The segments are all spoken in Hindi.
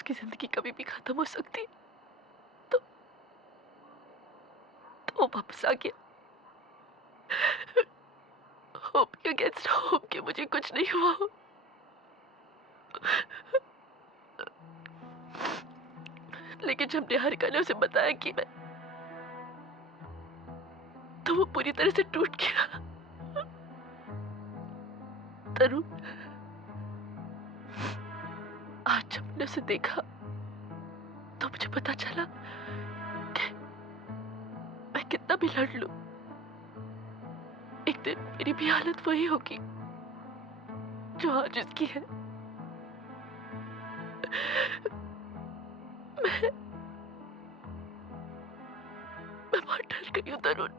उसकी जिंदगी कभी भी खत्म हो सकती, तो वो वापस आ गया। होप के अगेंस्ट होप के मुझे कुछ नहीं हुआ हो। लेकिन जब निहारिका ने उसे बताया कि मैं, तो वो पूरी तरह से टूट गया। तरुण, आज जब मैंने उसे देखा तो मुझे पता चला कि मैं कितना भी लड़ लूं, एक दिन मेरी भी हालत वही होगी जो आज उसकी है। मैं मैं बहुत डर गई हूँ तरुण।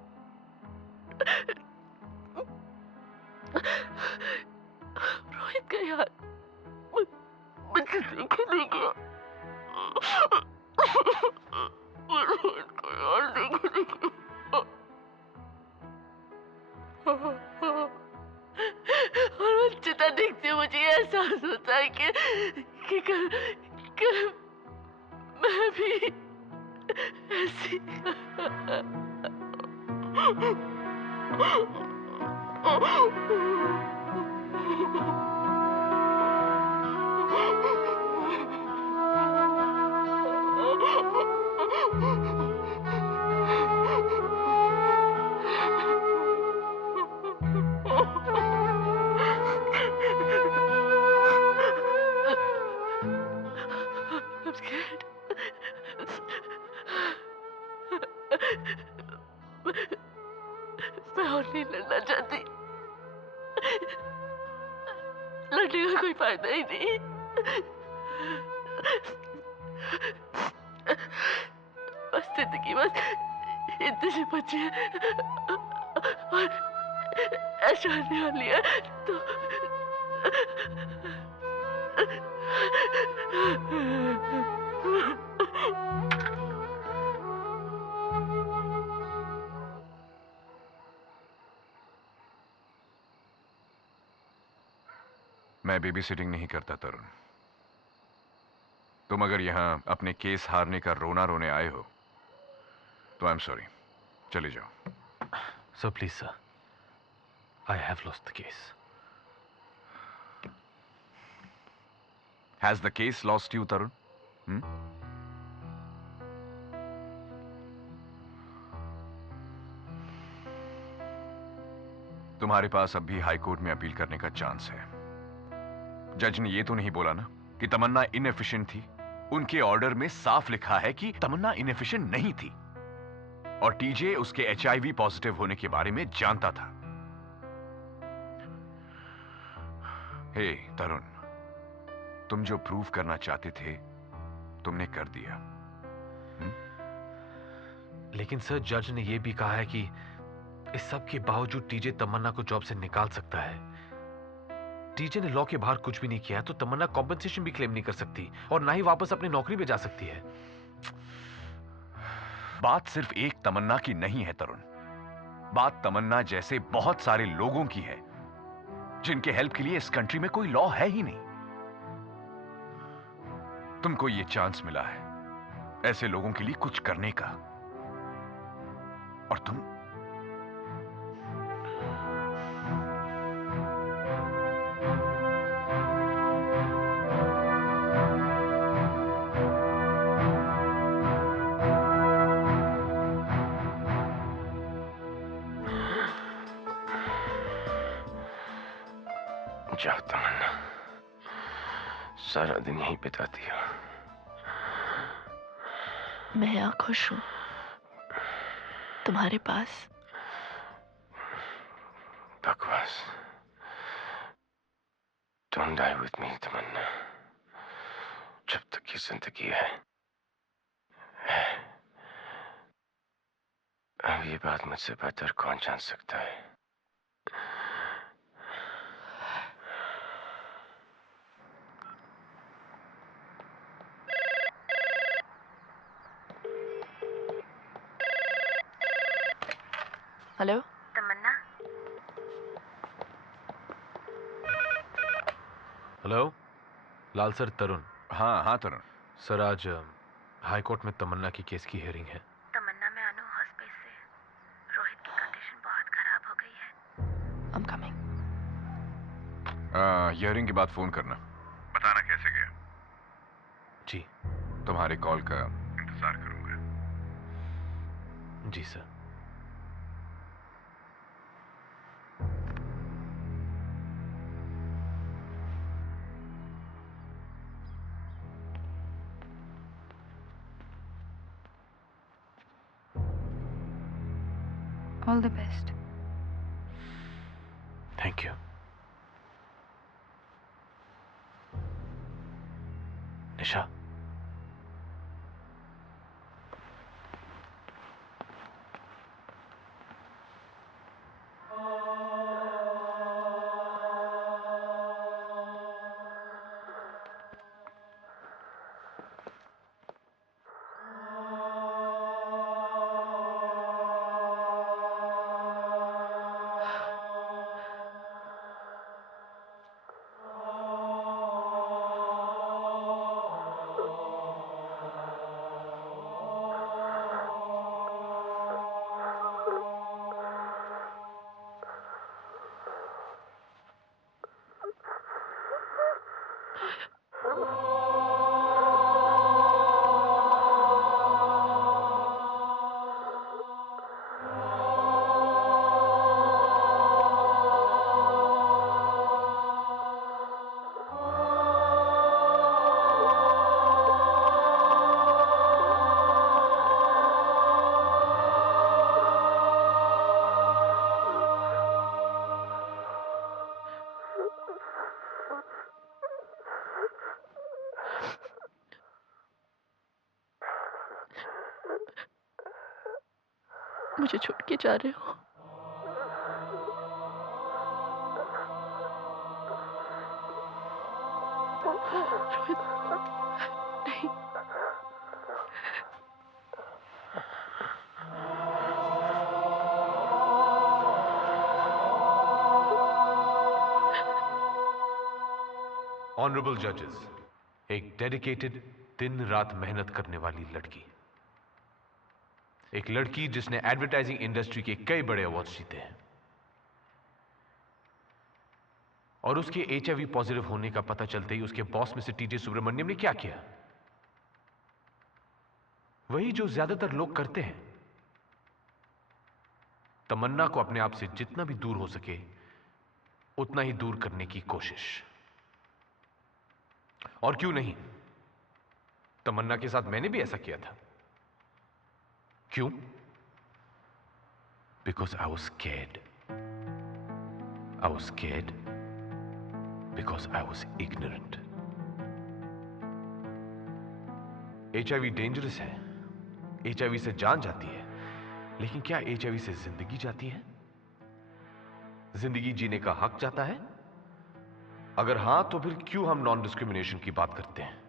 रोहित का यार मुझे देखे नहीं गया। रोहित का यार देखे नहीं गया। और वो चिता देखते मुझे एहसास होता है कि कल मैं भी ऐसी। I'm scared. मैं और नहीं लड़ना चाहती। लड़ने का कोई फायदा ही नहीं। बस जिंदगी बस इतने से बची है और ऐसा आने वाली है तो मैं बेबी सिटिंग नहीं करता तरुण। तुम अगर यहां अपने केस हारने का रोना रोने आए हो तो आई एम सॉरी, चले जाओ। Sir please sir, I have lost the case. Has the case lost you Tarun? तुम्हारे पास अब भी हाई कोर्ट में अपील करने का चांस है। जज ने यह तो नहीं बोला ना कि तमन्ना इनएफिशिएंट थी। उनके ऑर्डर में साफ लिखा है कि तमन्ना इनएफिशिएंट नहीं थी और टीजे उसके एचआईवी पॉजिटिव होने के बारे में जानता था। हे तरुण, तुम जो प्रूव करना चाहते थे तुमने कर दिया। लेकिन सर जज ने यह भी कहा है कि इस सब के बावजूद टीजे तमन्ना को जॉब से निकाल सकता है। टीजे ने लॉ के बाहर कुछ भी नहीं किया तो तमन्ना कॉम्पेंसेशन भी क्लेम नहीं कर सकती और ना ही वापस अपनी नौकरी पे जा सकती है। बात सिर्फ एक तमन्ना की नहीं है तरुण, बात तमन्ना जैसे बहुत सारे लोगों की है जिनके हेल्प के लिए इस कंट्री में कोई लॉ है ही नहीं। तुमको यह चांस मिला है ऐसे लोगों के लिए कुछ करने का और तुम जाओ तमन्ना, सारा दिन यहीं बिताती हो। मैं यहाँ खुश हूँ तुम्हारे पास। बकवास। Don't die with me तमन्ना। जब तक ये जिंदगी है अब ये बात मुझसे बेहतर कौन जान सकता है। हेलो तमन्ना। हेलो लाल सर, तरुण। हाँ हाँ तरुण, सर आज हाई कोर्ट में तमन्ना की केस की हियरिंग है। तमन्ना में अनु हॉस्पिस से रोहित की कंडीशन बहुत खराब हो गई है। I'm coming. हियरिंग के बाद फोन करना, बताना कैसे गया। जी। तुम्हारे कॉल का इंतजार करूंगा। जी sir. All the best. Thank you. Nisha, मुझे छोड़ के जा रहे हो? रोहित, नहीं। ऑनरेबल जजेस, एक डेडिकेटेड दिन रात मेहनत करने वाली लड़की, एक लड़की जिसने एडवर्टाइजिंग इंडस्ट्री के कई बड़े अवार्ड्स जीते हैं, और उसके HIV पॉजिटिव होने का पता चलते ही उसके बॉस मिस्टर टीजे सुब्रमण्यम ने क्या किया? वही जो ज्यादातर लोग करते हैं, तमन्ना को अपने आप से जितना भी दूर हो सके उतना ही दूर करने की कोशिश। और क्यों नहीं, तमन्ना के साथ मैंने भी ऐसा किया था। क्यों? Because I was scared. I was scared because I was ignorant. HIV dangerous है, HIV से जान जाती है, लेकिन क्या HIV से जिंदगी जाती है? जिंदगी जीने का हक जाता है? अगर हां, तो फिर क्यों हम नॉन डिस्क्रिमिनेशन की बात करते हैं?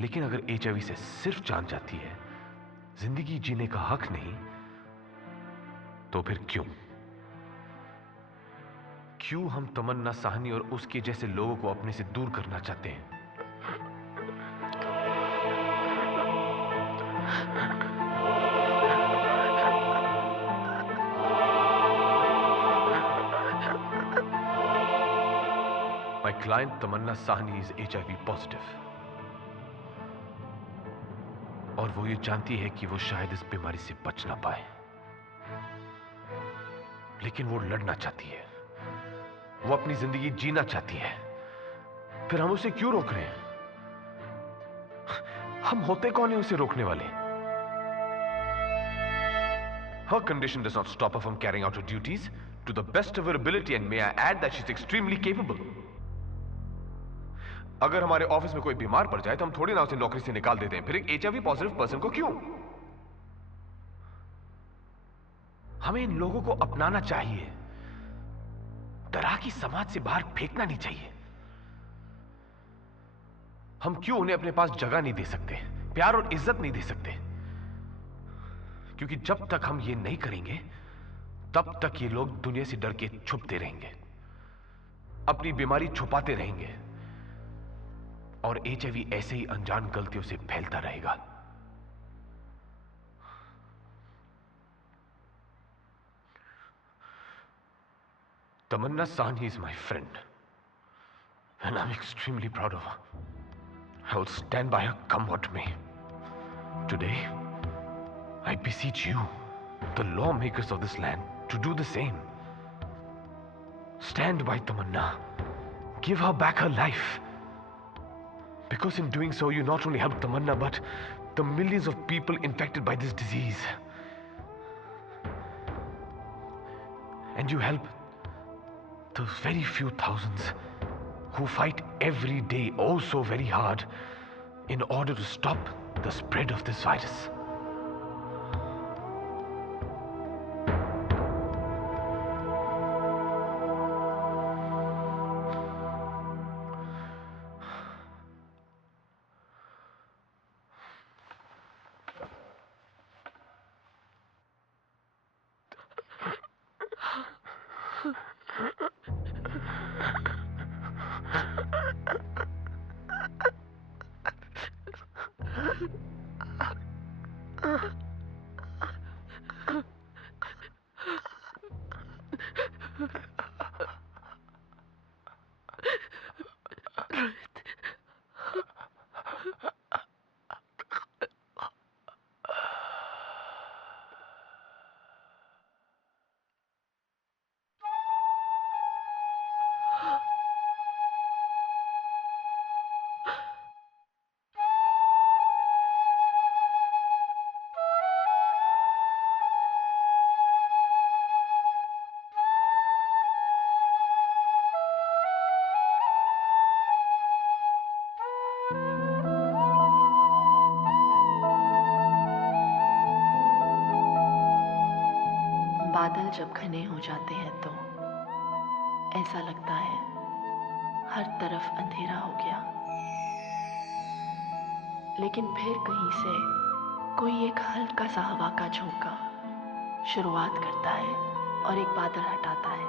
लेकिन अगर HIV से सिर्फ जान जाती है, जिंदगी जीने का हक नहीं, तो फिर क्यों? क्यों हम तमन्ना साहनी और उसके जैसे लोगों को अपने से दूर करना चाहते हैं? My client Tamannaah Sahni is HIV positive. और वो ये जानती है कि वो शायद इस बीमारी से बच ना पाए, लेकिन वो लड़ना चाहती है, वो अपनी जिंदगी जीना चाहती है। फिर हम उसे क्यों रोक रहे हैं? हम होते कौन है उसे रोकने वाले? Her condition does not stop her from carrying out her duties to the best of her ability, and may I add that she's extremely capable. अगर हमारे ऑफिस में कोई बीमार पड़ जाए तो हम थोड़ी ना उसे नौकरी से निकाल देते हैं। फिर एक HIV पॉजिटिव पर्सन को क्यों? हमें इन लोगों को अपनाना चाहिए, तरह की समाज से बाहर फेंकना नहीं चाहिए। हम क्यों उन्हें अपने पास जगह नहीं दे सकते, प्यार और इज्जत नहीं दे सकते? क्योंकि जब तक हम ये नहीं करेंगे, तब तक ये लोग दुनिया से डर के छुपते रहेंगे, अपनी बीमारी छुपाते रहेंगे। और HIV ऐसे ही अनजान गलतियों से फैलता रहेगा। Tamanna Sahni is my friend, and I'm extremely proud of her. I will stand by her, come what may. Today, I beseech you, the lawmakers of this land, to do the same. Stand by Tamanna. Give her back her life. Because in doing so, you not only help Tamanna, but the millions of people infected by this disease. And you help those very few thousands who fight every day oh so very hard in order to stop the spread of this virus. बादल जब घने हो जाते हैं तो ऐसा लगता है हर तरफ अंधेरा हो गया, लेकिन फिर कहीं से कोई एक हल्का सा हवा का झोंका शुरुआत करता है और एक बादल हटाता है।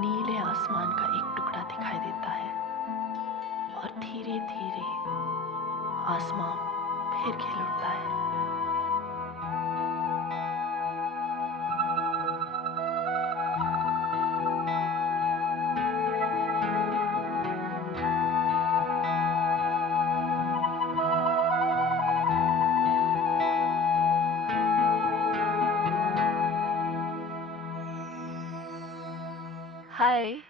नीले आसमान का एक टुकड़ा दिखाई देता है और धीरे धीरे आसमान फिर खिल उठता है। Hi.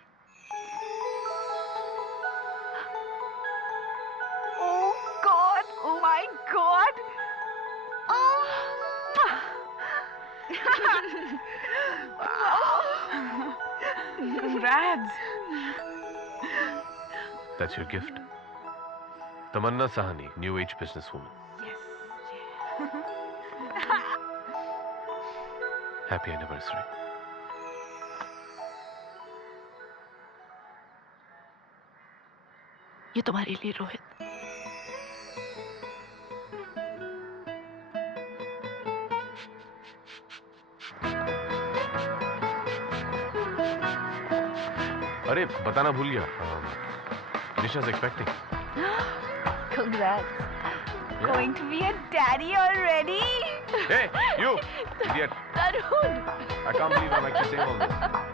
Oh God! Oh my God! Oh! Wow! Congrats! That's your gift. Tamanna Sahni, new age businesswoman. Yes. Happy anniversary. ये तुम्हारे लिए रोहित। अरे बताना भूल गया, Nisha's expecting. Congrats! Going to be a daddy already? Hey, you idiot! Tarun! I can't believe I'm actually saying all this.